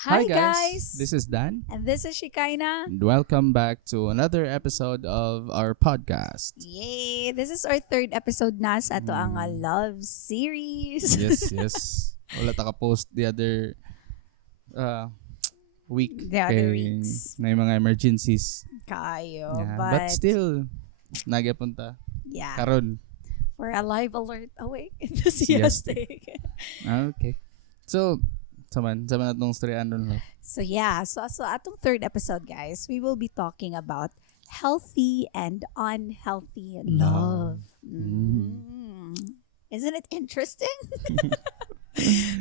Hi Hi guys, guys, this is Dan, and this is Shekainah. and welcome back to another episode of our podcast. Yay! This is our third episode na sa ato ang Mm, love series. yes, yes. Wala ta ka-post the other uh, week The other kay weeks. na yung mga emergencies. Kayo. Yeah, but But, still, nagyapunta. yeah, Karon. we're alive, alert, awake, Yes. enthusiastic. Okay. So, saman natong storyan ron love. So atong third episode, guys, we will be talking about healthy and unhealthy love. Isn't it interesting?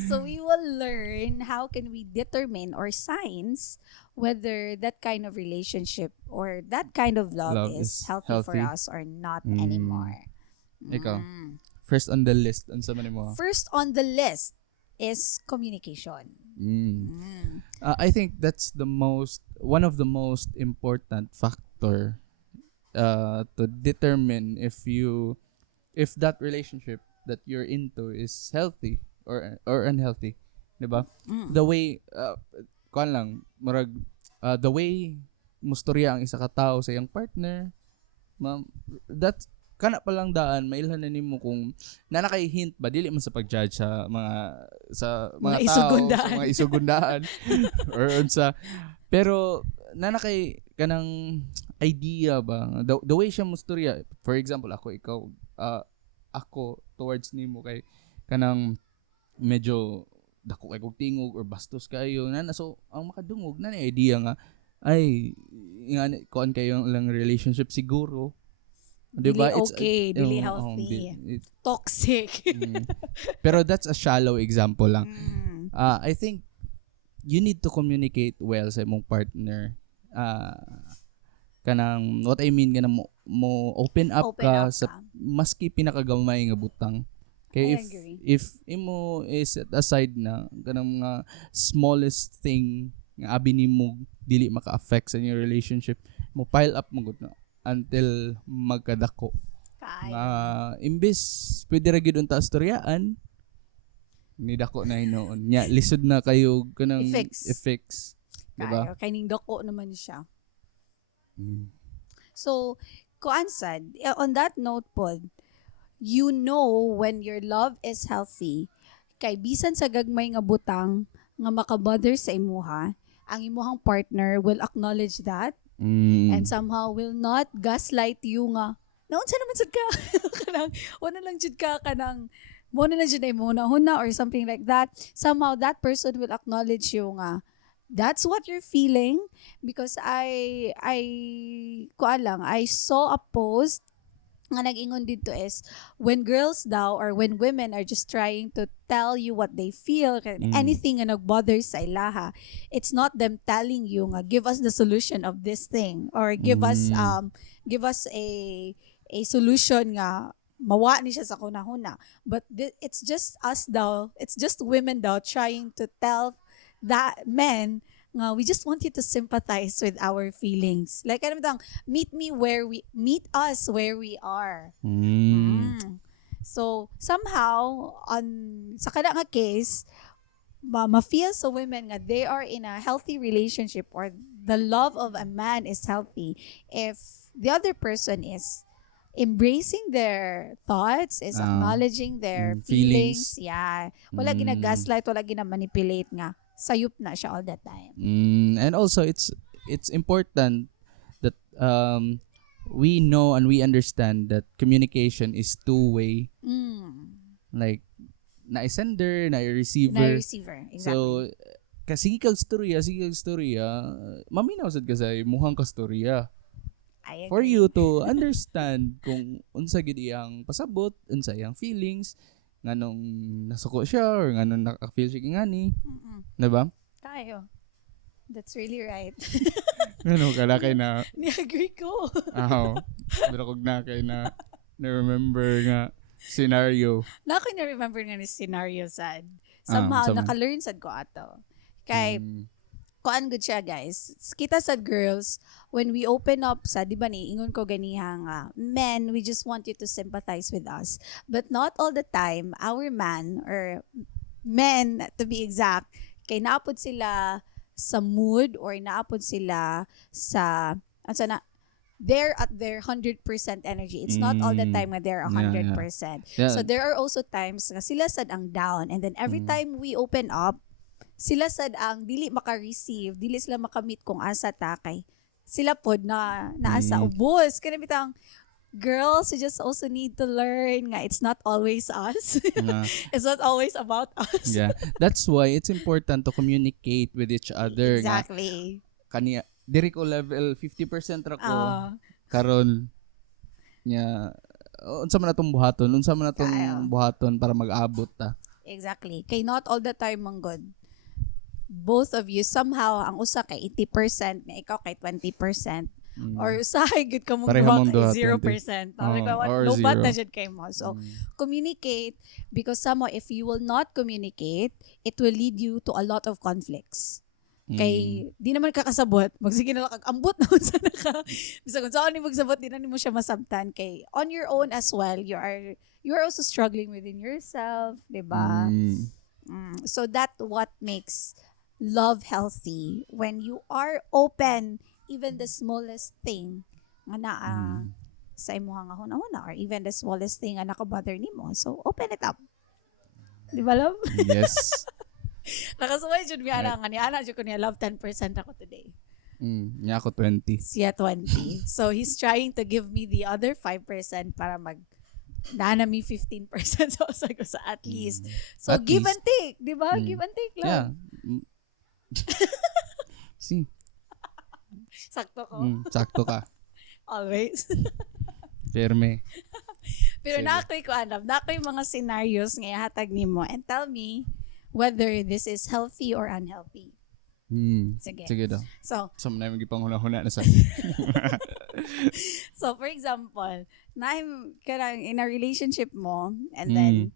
So we will learn how can we determine or signs whether that kind of relationship or that kind of love, Love is is healthy for healthy. us or not Mm. anymore. Ikaw, Mm. first on the list, unsa man mo? First on the list is communication. Mm. I think that's one of the most important factor to determine if that relationship that you're into is healthy or unhealthy, 'di ba? Mm. The way kuan lang murag the way mustorya ang isa ka tawo sa iyang partner, ma'am, that's kana pa lang daan mailhan na nimo kung na kay hint ba dili man sa pag-judge sa Mga mga tao isugundaan. sa mga isugundaan or unsa, pero na kay kanang idea ba the way siya mustorya, for example ikaw ako towards nimo kay kanang medyo dako kay kog tingog or bastos kayo na so ang makadungog na ni idea nga ay nga kuan kayo lang relationship siguro. Dili Diba? okay, dili oh, healthy. it- Toxic. mm. Pero that's a shallow example lang. Mm. I think you need to communicate well sa imong partner. Kanang what I mean kanang mo open up Open ka up sa ka. maski pinakagamay nga butang. I Kay agree. if imo is set aside na kanang mga smallest thing nga abi nimo dili maka-affect sa inyong relationship, mo pile up mo gud na until magkadako. Kaya. Imbis pwede ra gyud unta storyaan ni dako na hinoon nya lisod na kayo kanang I-fix. diba? Kaya. Kaining dako naman siya. Mm. So, kuan sad, on that note pod, you know when your love is healthy, kay bisan sa gagmay nga butang nga makabother sa imuha, ang imuhang partner will acknowledge that and somehow will not gaslight you nga naunsa naman jud ka kanang wala lang jud ka kanang mo na lang jud ay mo na or something like that. Somehow that person will acknowledge you nga that's what you're feeling, because I saw a post nga nag-ingon dito is when girls daw or when women are just trying to tell you what they feel, anything nga nagbother sa ilaha, it's not them telling you nga give us the solution of this thing or give us a solution nga mawa ni siya sa kunahuna, but it's just us daw, it's just women daw trying to tell that men nga we just want you to sympathize with our feelings, like ano bang meet us where we are. So somehow on sa kada nga case ma-feel sa women nga they are in a healthy relationship or the love of a man is healthy if the other person is embracing their thoughts, is acknowledging their feelings. Yeah, wala gina-gaslight, wala gina-manipulate nga sayop na siya all the time. And also it's important that we know and we understand that communication is two-way, like na sender na receiver. Receiver, exactly. So kasi kag storya maminaw sad ka sa muhang ka storya I agree. for you to understand kung unsa gid iyang pasabot, unsa iyang feelings, nganong nasuko siya or nganong naka-feel siya ngani, diba? Tayo. That's really right. Ano kala kay na Ni-agree ko. pero kog na kay na remember nga scenario. Na ako na-remember nga ni scenario sad. Somehow, sama. naka-learn sad ko ato. Kay, kuan good siya guys. Kita sad girls, when we open up sa, di ba ni, ingon ko ganiha nga, men, we just want you to sympathize with us. But not all the time, our man, or men to be exact, Kay naapod sila sa mood or naapod sila sa ano na they're at their 100% energy. It's not all the time nga they're Yeah, 100%. yeah. So there are also times nga sila sad ang down, and then every time we open up, sila sad ang dili maka-receive, dili sila makamit kung asa ta kay sila pod na naasa ubos. Kaya bitang girls, you just also need to learn nga it's not always us. Yeah. It's not always about us. Yeah. That's why it's important to communicate with each other. Exactly. Nga, kaniya, diri ko level 50% ra ko. Ah. Karon nya unsa man atong buhaton? Unsa man atong Kaayo. buhaton para mag-abot ta? Exactly. Kay not all the time man good. Both of you somehow ang usa kay 80%, nga ikaw kay 20%. Or usahay good ka mong Pareha mong duha duha, kay 0%. or No bad na zero. jud kay mo. So communicate, because somehow if you will not communicate, it will lead you to a lot of conflicts. Kay di naman kakasabot, magsige na lang kag-ambot na unsa na ka. Bisag kung saan ni magsabot, di na nimo siya masabtan. Kay on your own as well, you are also struggling within yourself, 'di ba? So that what makes love healthy, when you are open even the smallest thing nga naa sa imuha nga hunahuna, or even the smallest thing nga nakabother nimo. So open it up. Di ba, love? Yes. Nakasuway jud mi ana nga ni ana jud ko niya love 10% ako today. Nya ako 20. Siya 20. So he's trying to give me the other 5% para nana mi 15%. So sabi ko sa at least. So At give least. and take, di ba? Give and take lang. Yeah. See. Sakto ko. Sakto ka. Always. Perme. Pero Sige. nakoy ko alam, nakoy mga scenarios nga ihatag nimo, and tell me whether this is healthy or unhealthy. Sige. Sige daw. So, So, na yung gipanghuna-huna na sa. so for example, karang in a relationship mo, and then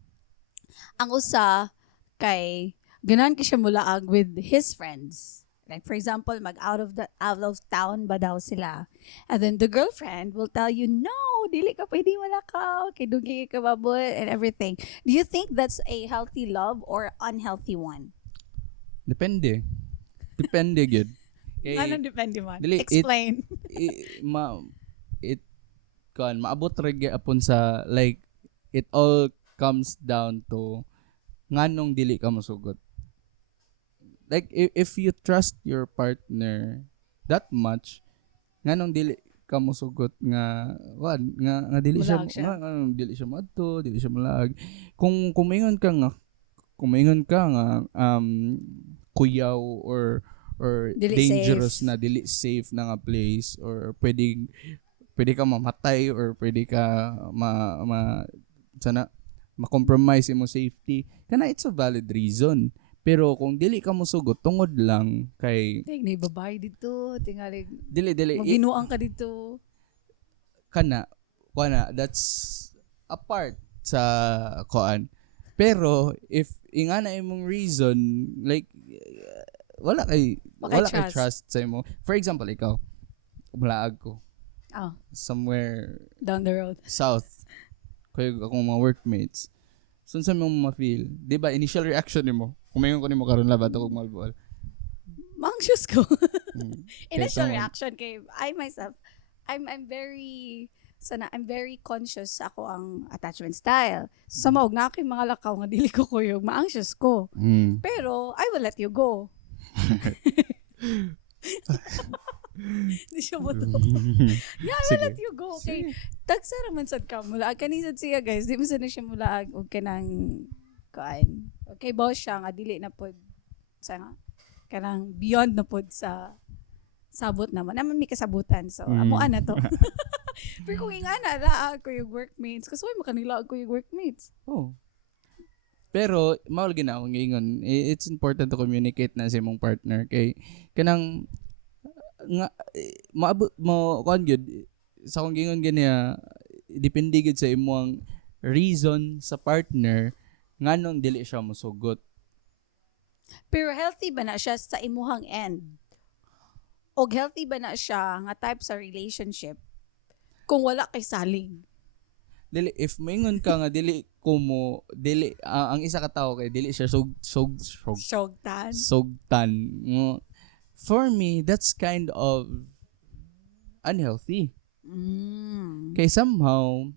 ang usa kay ganahan ka siya mulaag with his friends. Like for example, out of town ba daw sila. And then the girlfriend will tell you, no, dili ka pwede malakaw, kay dugi ka babot and everything. Do you think that's a healthy love or unhealthy one? Depende. Depende, good. Anong depende man? dili, Explain. Maabot rege apon sa, like, it all comes down to nganong dili ka masugot. Like, if you trust your partner that much, nganong dili ka mosugot nga dili Mulaag siya. dili siya madto, dili siya malag. Kung kumingon ka nga kuyaw or Dili dangerous safe. na, dili safe na nga place, or pwede ka mamatay, or pwede ka ma-compromise imo safety, kana it's a valid reason. Pero kung dili ka mosugot tungod lang kay Ting na babae dito, tingali dili maginuang ka dito. kana that's a part sa kuan. Pero if ingana imong reason, like wala kay trust sa imo. For example, ikaw mulaag ko Oh, somewhere down the road. south, kayo akong mga workmates. So sa mo ma-feel, di ba initial reaction nimo? Kumayon ko nimo karon labat ako malbual. Anxious ko. Initial Kaya reaction kay I myself, I'm very conscious ako ang attachment style. Sa maog na ako'y mga lakaw nga dili ko kuyog, ma-anxious ko. Pero I will let you go. Di siya mo to. Yeah, I will let you go. Okay. Tagsara man sad ka mula. Kanisad siya guys. Di mo sana siya mula. Og kanang kaan. Okay, boss siya nga dili na pod sa kanang beyond na pod sa sabot naman. Naman may kasabutan. So, amuan na to. Pero kung ingana, laag ko yung workmates. Kasi why makanilaag ko yung workmates? Oh. Pero mawal ginaw ngayon, it's important to communicate na sa imong partner kay kanang nga maabot mo kuan gyud sa kung gingon ganiya, depende gid sa imong reason sa partner nganong dili siya mosugot. Pero healthy ba na siya sa imuhang end? O healthy ba na siya nga type sa relationship kung wala kay saling? dili if maingon ka nga dili ko mo dili ang isa ka tawo kay dili siya Shogtan. sugtan. For me, that's kind of unhealthy. Mm. Kay somehow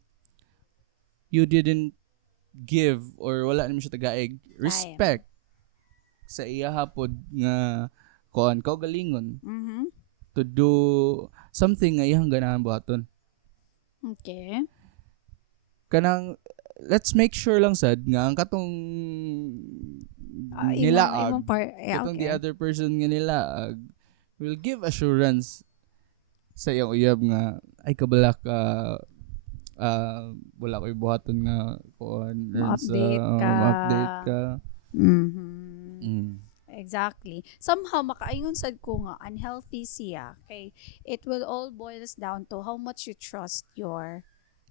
you didn't give or wala naman siya tagaig respect sa iya hapod nga kuan galingon Mhm. to do something nga iyang ganahan buhaton. Okay. Kanang let's make sure lang sad nga ang katong nilaag katong the okay. other person nga nilaag will give assurance sa iyang uyab nga ay kabala ka wala ko buhaton nga kuan Ma-update ka. ma-update ka. Mhm. Exactly. Somehow makaingon sad ko nga unhealthy siya kay it will all boils down to how much you trust your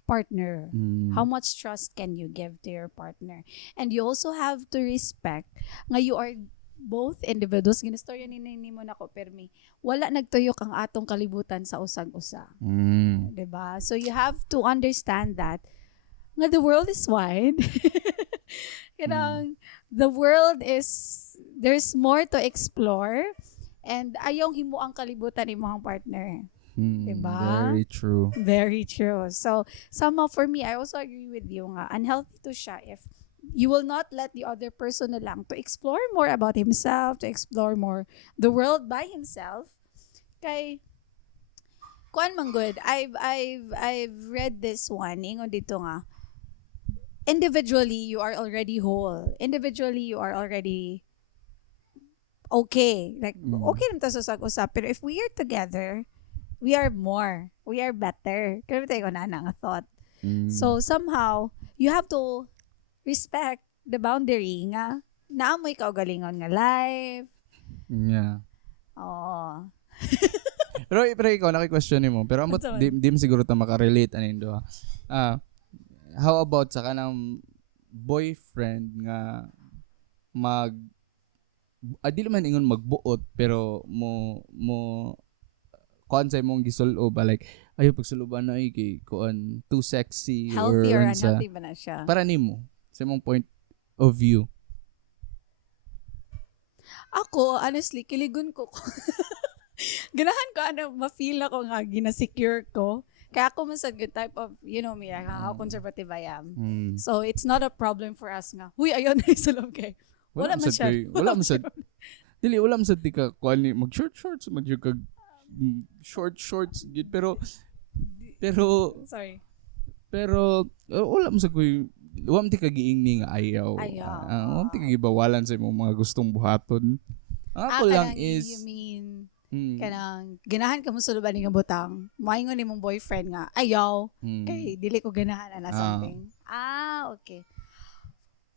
partner. How much trust can you give to your partner? And you also have to respect nga you are both individuals. Ginastorya ni mo nako permi. Wala nagtuyok ang atong kalibutan sa usag-usa. 'Di ba? So you have to understand that nga the world is wide. The world is there's more to explore and ayaw himo ang kalibutan imong partner. Diba? Very true. Very true. So, somehow for me, I also agree with you nga, unhealthy to siya if you will not let the other person na lang to explore more about himself, to explore more the world by himself. Kay, kuan man good, I've read this one, ingon dito nga, individually, you are already whole. Individually, you are already okay. Like, okay naman tayo sa usap. Pero if we are together, we are more. We are better. Kaya tayo na nga thought. So, somehow, you have to respect the boundary nga naamoy ka galingon nga life. Yeah. Oo. pero ikaw, naki-question mo. Pero amot, di mo siguro ta makarelate anin do. How about sa kanang boyfriend nga di man ingon magbuot pero mo kuan sa imong gisulo ba like ayo pagsuluban na kay kuan too sexy healthy or unsa unhealthy ba na siya? para nimo sa imong point of view. Ako, honestly, kiligon ko. Ganahan ko ma-feel ako nga ginasecure ko. Kaya ako man sa good type of, me, how conservative I am. So, it's not a problem for us nga. Huy, ayun na isulong kay. Wala man siya. Wala man sad. Dili wala man sad ti ka kuan ni mag shorts kag shorts gid pero sorry. Pero wala mo sa kuy wala mo ti kagiingni nga ayaw. Wala mo ti kagibawalan sa imong mga gustong buhaton. Ang ako lang is you mean kanang ganahan ka mo suluban nga butang. Moingon nimong boyfriend nga ayaw kay dili ko ganahan ana something. Okay.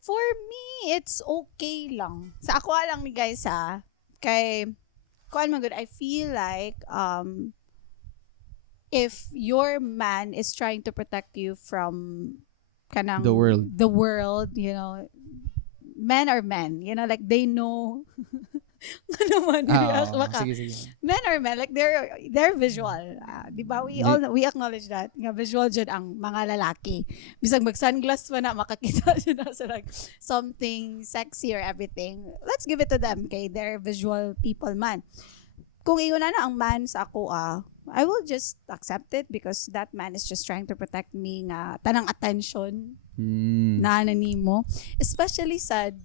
For me, it's okay lang. Sa ako lang ni guys kay kuan man good, I feel like if your man is trying to protect you from kanang the world, men are men, like they know ano man sige. Men are men, like they're visual. Di ba? We acknowledge that. Nga visual jud ang mga lalaki. Bisag mag-sunglass pa na makakita jud na sa like something sexy or everything. Let's give it to them, kay they're visual people man. Kung iyon na ang man sa ako I will just accept it because that man is just trying to protect me nga tanang attention na nanimo. Especially sad,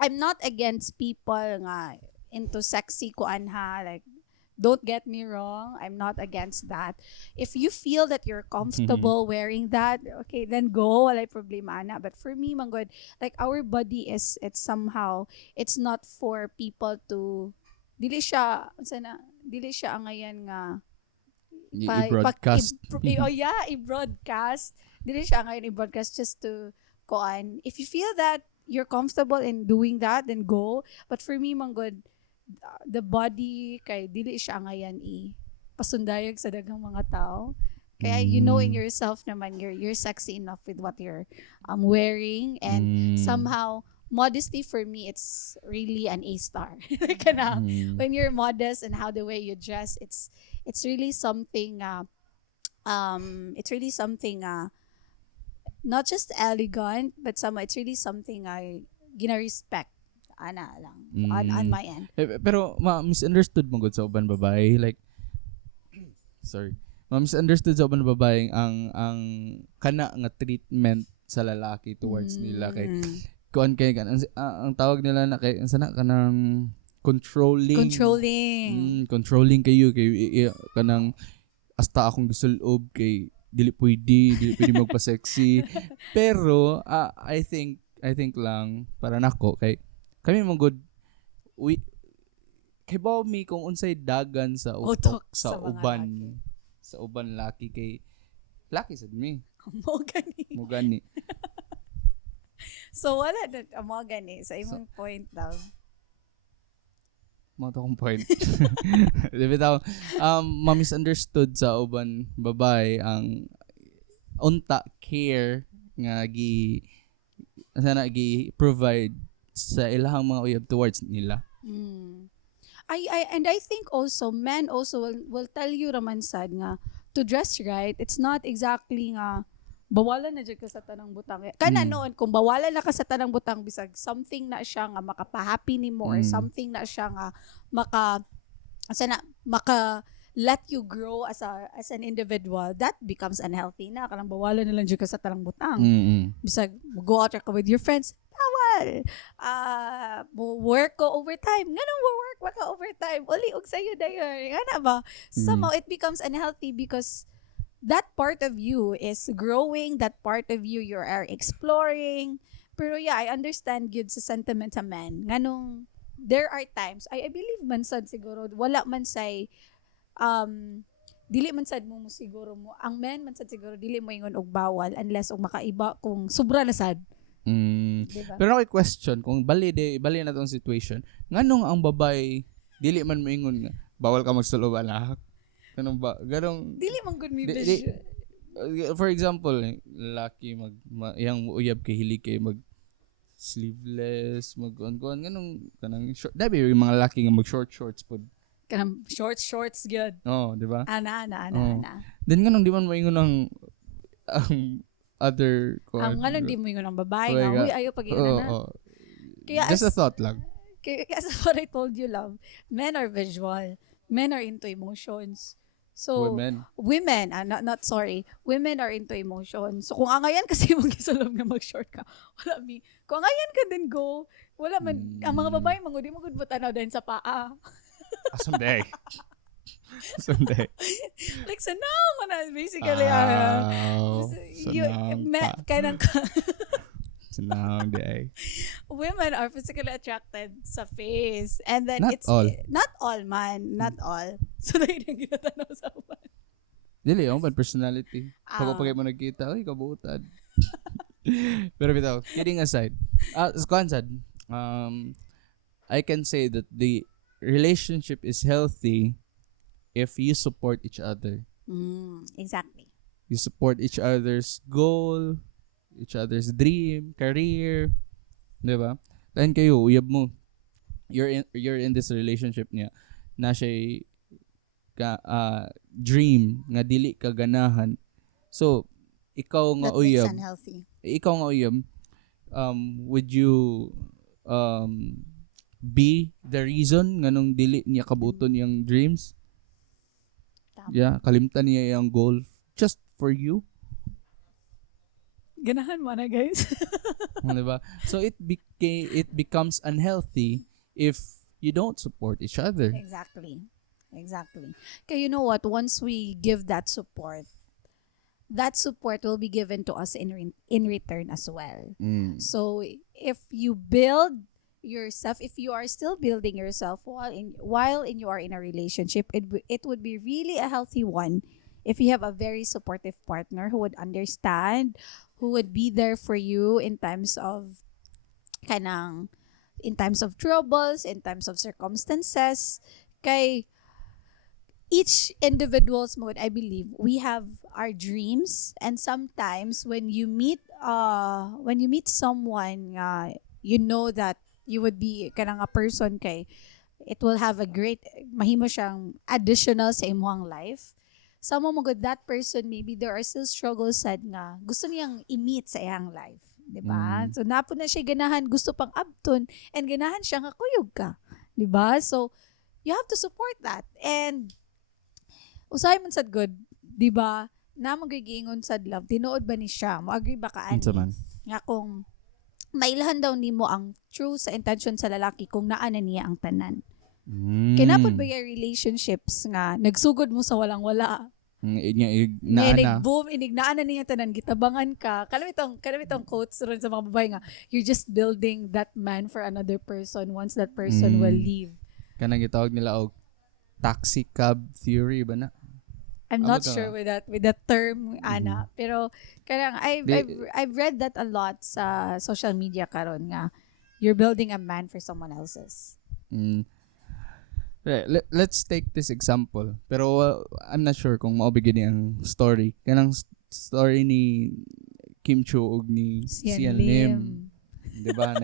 I'm not against people nga into sexy kuan like don't get me wrong, I'm not against that. If you feel that you're comfortable wearing that, okay, then go, walay problema na. But for me, manggod, like our body it's somehow, it's not for people to dili siya ang ngayon nga i-broadcast. I-broadcast. Dili siya ngayon i-broadcast just to kuan. If you feel that you're comfortable in doing that, then go. But for me, manggod, the body, kay dili siya ngayon pasundayag sa daghang mga tao. Kaya you know in yourself naman, you're sexy enough with what you're wearing. And somehow, modesty for me, it's really an A-star. When you're modest and how the way you dress, it's really something not just elegant, but it's really something I gina respect. Ana lang on Mm. my end. Pero misunderstood mo gud sa uban babae, like sorry. Misunderstood sa uban babae ang kana nga treatment sa lalaki towards nila kay Mm. kuan kay ang tawag nila na kay sana kanang controlling. Controlling. Controlling kayo kay kanang hasta akong gisulob kay dili pwede magpa-sexy. Pero I think lang para nako kay kami mong good we kay bawo mi kung unsay dagan sa Utok utok sa sa mga uban laki. sa uban laki kay laki sad mi Mo gani. mo gani. So wala na mo gani sa imong point daw. Mo to kong point. Di bitaw ma-misunderstood sa uban babae ang unta care nga sana gi provide sa ilahang mga uyab towards nila. Mm. I think also men also will tell you raman sad nga to dress right, it's not exactly nga bawalan na jud ka sa tanang butang. Kana noon kung bawalan na ka sa tanang butang bisag something na siya nga makapahappy nimo or something na siya nga maka let you grow as an individual, that becomes unhealthy na kanang bawalan na lang jud ka sa tanang butang. Bisag go out ka with your friends, bawal. Work ko overtime. Ganun mo work ka overtime. Uli og sayo dayon. Ana ba? Somehow it becomes unhealthy because that part of you is growing, that part of you are exploring. Pero yeah, I understand good sa sentiment sa men. Nganong there are times, I believe man sad siguro, wala man say dili man sad mo siguro mo ang men man sad siguro dili mo ingon og bawal unless og makaiba kung sobra na sad. Diba? Pero ako question kung bali na tong situation nganong ang babay dili man moingon nga bawal ka magsulob anak ganun ba ganong Dili man good mi Di- vision. for example laki yang uyab kay hili kay mag sleeveless mag ganong kanang short dabi yung mga laki nga mag shorts pod. Kanang shorts gyud. Di ba? Ana. Then ganun di man moingon ang other Ang ngalan di mo ingon ang babae Oh my nga, God. uy ayo pag na. Kaya Just a thought lang. Kaya as what I told you, love, men are visual. Men are into emotions. So, women women are into emotions. So, kung angayan kasi mag-isalog na mag-short ka, wala mi. Kung angayan ka din go, wala man, ang mga babae, di mo good tanaw dahil sa paa. Someday. Like, sanaw mo na, basically. Kanang Someday. women are physically attracted sa face. And then Not all. Not all, man. Not all. So, dahil yung ginatanaw sa uban. Dili, bad personality. Pagkapagay mo nagkita, ay, kabuutan. Pero bitaw, kidding aside, I can say that the relationship is healthy if you support each other. Exactly. You support each other's goal, each other's dream, career, 'di ba? Then kayo, uyab mo. You're in this relationship niya na siya dream nga dili ka ganahan. So, ikaw nga That makes uyab, unhealthy. would you be the reason nganong dili niya kabuton yung dreams? Tama. Yeah, kalimtan niya yung goal just for you. Ganahan mo na, guys. Diba? So it becomes unhealthy if you don't support each other. Exactly. Okay, you know what? Once we give that support will be given to us in return as well. So if you build yourself, if you are still building yourself while you are in a relationship, it would be really a healthy one if you have a very supportive partner who would understand, who would be there for you in times of troubles, in times of circumstances. Kay each individual's mode, I believe, we have our dreams, and sometimes when you meet someone, you know that you would be kanang a person kay it will have a great mahimo siyang additional sa imong life. Sama mo good that person, maybe there are still struggles sad nga gusto niyang i-meet sa iyang life, di ba? Mm. So napo na siya ganahan, gusto pang abton, and ganahan siya nga kuyog ka, di ba? So you have to support that. And usahay man sad good, di ba? Na magigingon sad love, tinuod ba ni siya? Mo agree ba ka Unsa ani? man? Nga kung mailahan daw nimo ang true sa intention sa lalaki kung naa na niya ang tanan. Kinapod ba yung relationships nga nagsugod mo sa walang-wala? Nga nag-boom, inignaan na niya tanan, gitabangan ka. Kalam itong quotes ron sa mga babae nga, you're just building that man for another person once that person will leave. Kanang gitawag nila og taxi cab theory ba na? I'm not sure with that term, ana. Pero karang I've read that a lot sa social media karon nga you're building a man for someone else's. Let's take this example. Pero I'm not sure kung maubigyan ang story. Kanang story ni Kim Chu ug ni Sian Lim. 'Di ba?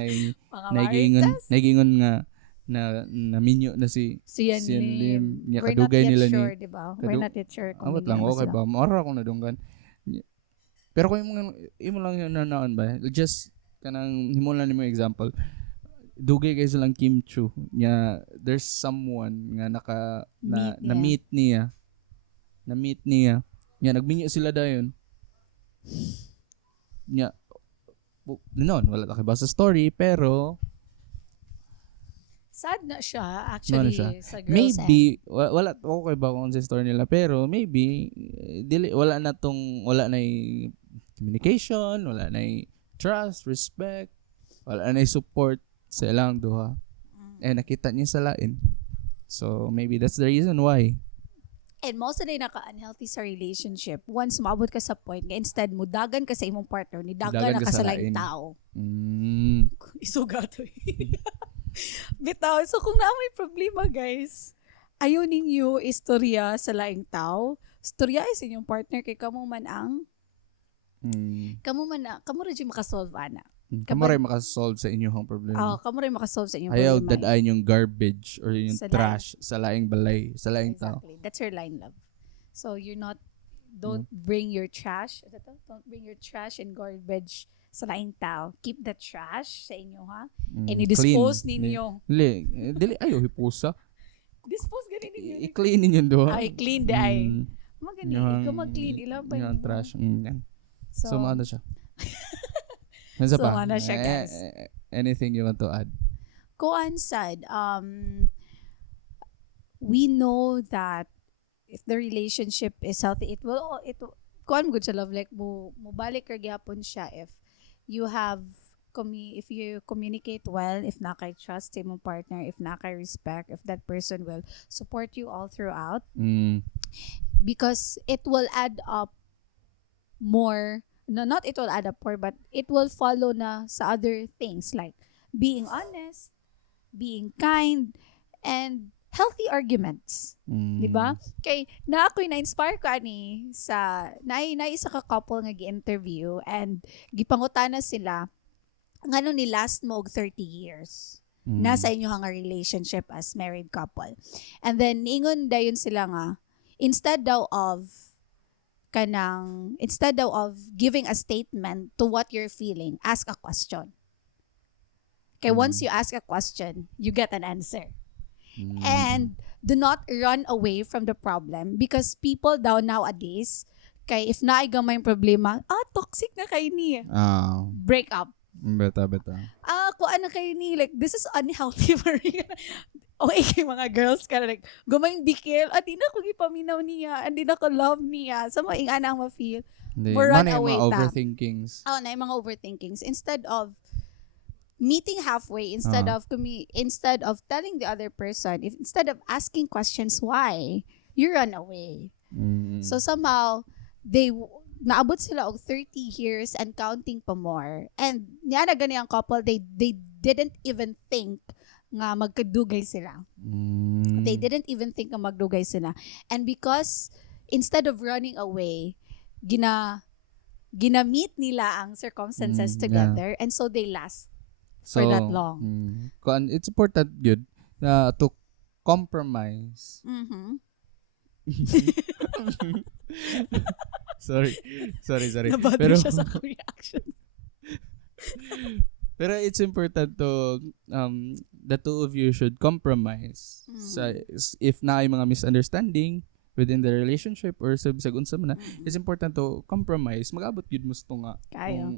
Nagingon nga na minyo na si Sian Lim. Nya kadugay nila ni. Sure, diba? We're not yet sure kung lang okay ba? Mara akong nadunggan. Pero kung imo lang yun nanaon ba? Just kanang himo lang nimo example. Dugay kayo silang Kim Chu nya there's someone nga na meet niya nya nagminyo sila dayon nya noon wala ta kay basa story pero sad na siya actually sa girls maybe wala okay ba kung sa story nila pero maybe wala na communication, wala na trust, respect, wala na support sa ilang duha. Nakita niya sa lain. So, maybe that's the reason why. And most of the naka-unhealthy sa relationship, once maabot ka sa point, nga instead mo, dagan ka sa imong partner, ni dagan na ka sa laing tao. Isuga to bitaw. So, kung na may problema, guys, ayaw ninyo istorya sa laing tao, istorya is inyong partner, kay kamo man ang kamo rin makasolve, ana. Kamo rin makasolve sa inyong problema. Kamo rin makasolve sa inyong ayaw problema. Ayaw dadain yung garbage or yung sa trash sa laing balay, sa laing tao. Exactly. That's your line, love. So, don't bring your trash. Don't bring your trash and garbage sa laing tao. Keep the trash sa inyo, ha? And i-dispose ninyo. Dili, ayaw hipusa. Dispose ganin ninyo. I-clean ninyo doon. I-clean dahil. Ikaw mag-clean. Ilang pa yung trash. So, maano siya? So, ano siya, guys? Anything you want to add? Kuan sad, we know that if the relationship is healthy, kuan good siya, love, like, mubalik ka gyapon siya if you communicate well, if na kay trust sa imong partner, if na kay respect, if that person will support you all throughout. Because it will add up more. No, not it will add up more, but it will follow na sa other things like being honest, being kind, and healthy arguments. Diba? Kay na ako'y na-inspire ko ani sa naisa ka couple nga gi-interview and gipangutana sila ngano ni last mo og 30 years. Nasa inyo nga relationship as married couple. And then niingon dayon sila nga instead of giving a statement to what you're feeling, ask a question. Okay, once you ask a question, you get an answer. And do not run away from the problem because people daw nowadays, kay if naay gamay problema, toxic na kay ni. Break up. Beta. Kuan na kay ni, like, this is unhealthy for me. Okay, kay mga girls ka like, gumayng bikil, di na ko gipaminaw niya, di na ko love niya. Sa mga ingana ang ma-feel. Run away ta. Overthinkings. Na yung mga overthinkings. Instead of meeting halfway, instead of telling the other person, instead of asking questions why, you run away. So somehow, naabot sila og 30 years and counting pa more. And niya na gani ang couple, they didn't even think nga magkadugay sila. They didn't even think nga magdugay sila. And because instead of running away, ginamit nila ang circumstances together, and so they last for that long. It's important good to compromise sorry. Sorry. Nabother Pero siya sa akong reaction. pero it's important to the two of you should compromise sa if na ay mga misunderstanding within the relationship or sa bisag unsa man na, it's important to compromise. Mag-abot gyud mo sto nga Kayo.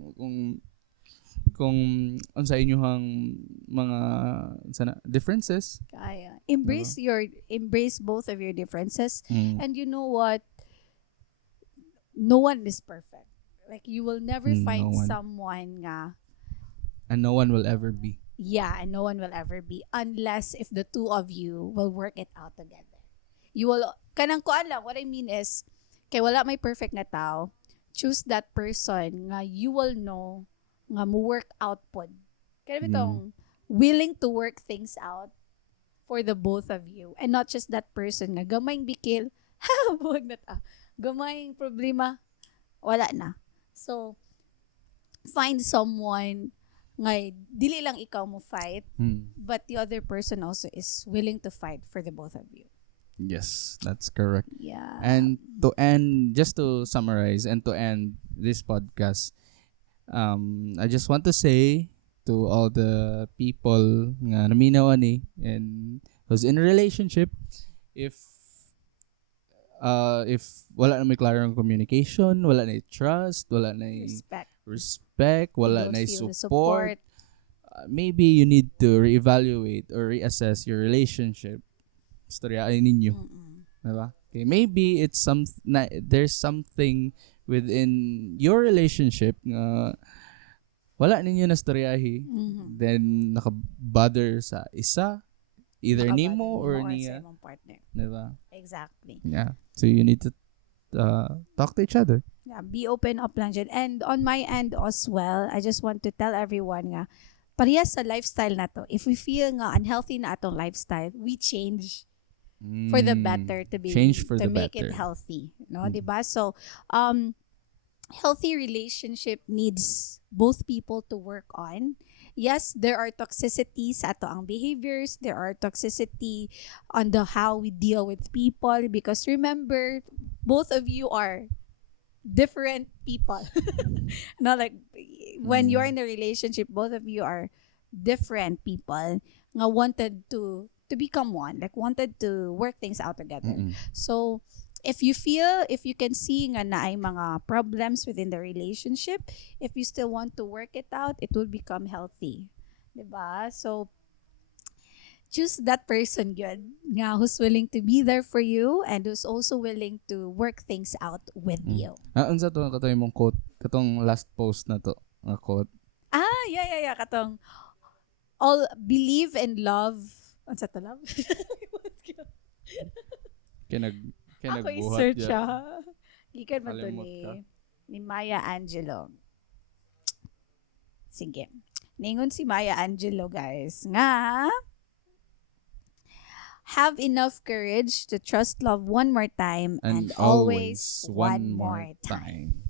kung unsa inyong mga unsa na differences. Kaya. Embrace both of your differences. And you know what? No one is perfect. Like, you will never find No one. someone nga, And no one will ever be. and no one will ever be, unless if the two of you will work it out together. You will, kanang kuan lang, what I mean is, kay wala may perfect na tao, choose that person nga you will know nga mo work out pod. Kaya bitong willing to work things out for the both of you, and not just that person nga gamayng bikil, buwag na ta. Gamayng problema, wala na. So, find someone nga dili lang ikaw mo fight, but the other person also is willing to fight for the both of you. Yes, that's correct. Yeah. And just to summarize and to end this podcast, I just want to say to all the people nga naminaw ani and who's in a relationship, if wala na may klarong communication, wala na trust, wala na respect, wala You don't na feel the support, maybe you need to reevaluate or reassess your relationship. Storyain ninyo. Diba? Okay, maybe it's there's something within your relationship nga wala ninyo na storyahi, then nakabother sa isa, either nimo or niya. Diba? Exactly. Yeah. So you need to talk to each other. Yeah, be open up lang dyan. And on my end as well, I just want to tell everyone nga, parehas sa lifestyle na to, if we feel nga unhealthy na atong lifestyle, we change for the better to make it healthy. No? Diba? So, healthy relationship needs both people to work on. Yes, there are toxicities sa ato ang behaviors. There are toxicity on the how we deal with people. Because remember, both of you are different people. No, like when you're in a relationship, both of you are different people nga wanted to become one, like wanted to work things out together. So if you can see nga na ay mga problems within the relationship, if you still want to work it out, it will become healthy. Diba? So choose that person good nga who's willing to be there for you and who's also willing to work things out with you. Unsa to katoy mong quote katong last post na to nga quote? Yeah, katong all believe and love. Unsa to love? Ako i-search siya. Gikan man to ni Maya Angelou. Sige. Ningon si Maya Angelou, guys, nga have enough courage to trust love one more time and always one more time.